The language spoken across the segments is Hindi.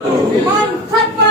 Man sabba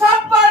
sabba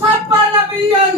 sabba nabiyyan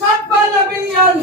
sabba nabiyyan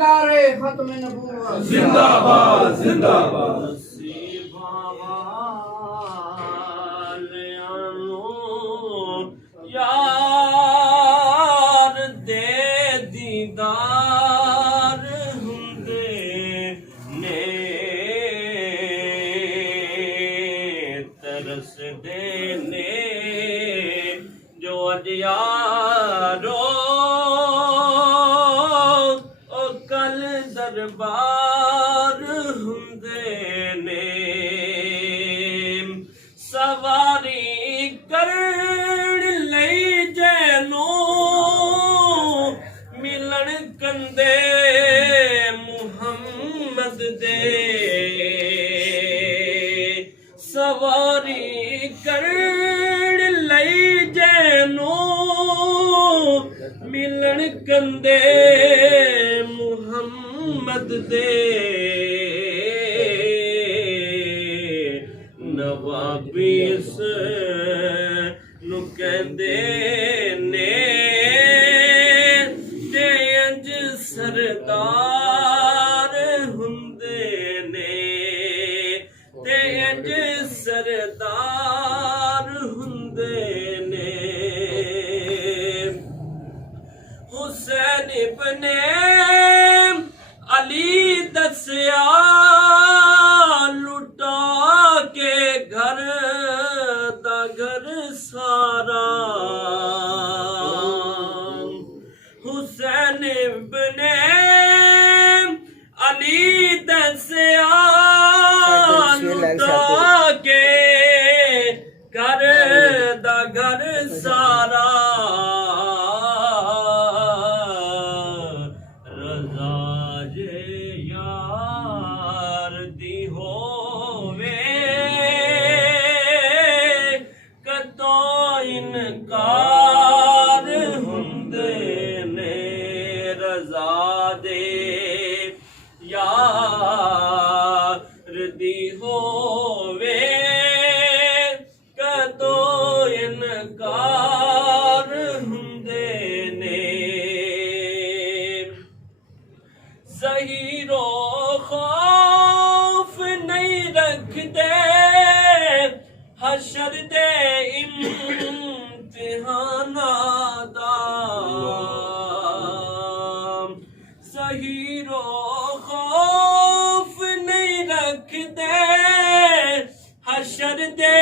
nare khatm nubuwwat जिंदाबाद जिंदाबाद यार दे दीदार हुंदे ने तरस देने जो अज यारो ओ कल दरबार हुंदे ने सवारी कर मिलन कंदे मुहम्मद दे सवारी कर लई जैनो मिलन कंदे मुहम्मद दे नवाबीस नु कहंदे ने सरदार हुंदे ने ते अज सरदार हुंदे ने हुसैन इब्ने अली दस्या लुटा के घर दा घर सारा हुसैन इब्ने अली दस्या लुटा के घर दा घर सारा रजा जे यार दी होवे कतो इनकार हुंदे ने रजा दे यार दी होवे कतो इनकार हुंदे ने ज़हीरो खौफ नहीं रखदे हशर दे इम्तिहाना दा ज़हीरो खौफ नहीं रखदे हशर दे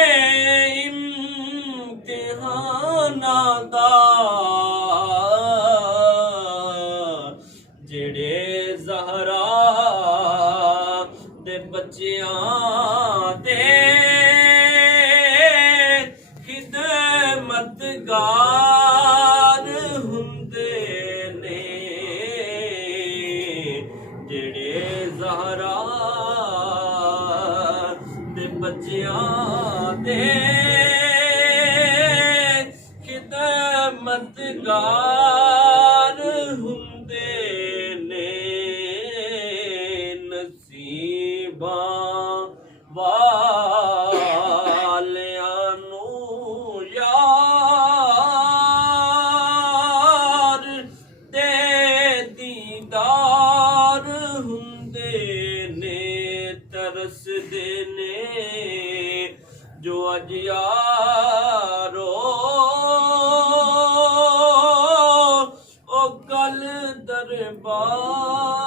इम्तिहाना दा जेड़े ज़हरा दे बच्चियां दे खिदमतगार हुंदे ने जेड़े ज़हरा दे बच्चियां दे खिदमतगार हुंदे ने नसीबां वालियां नू यार दे दीदार हुंदे ने तरस देने जो अज यारो ओ कल दरबार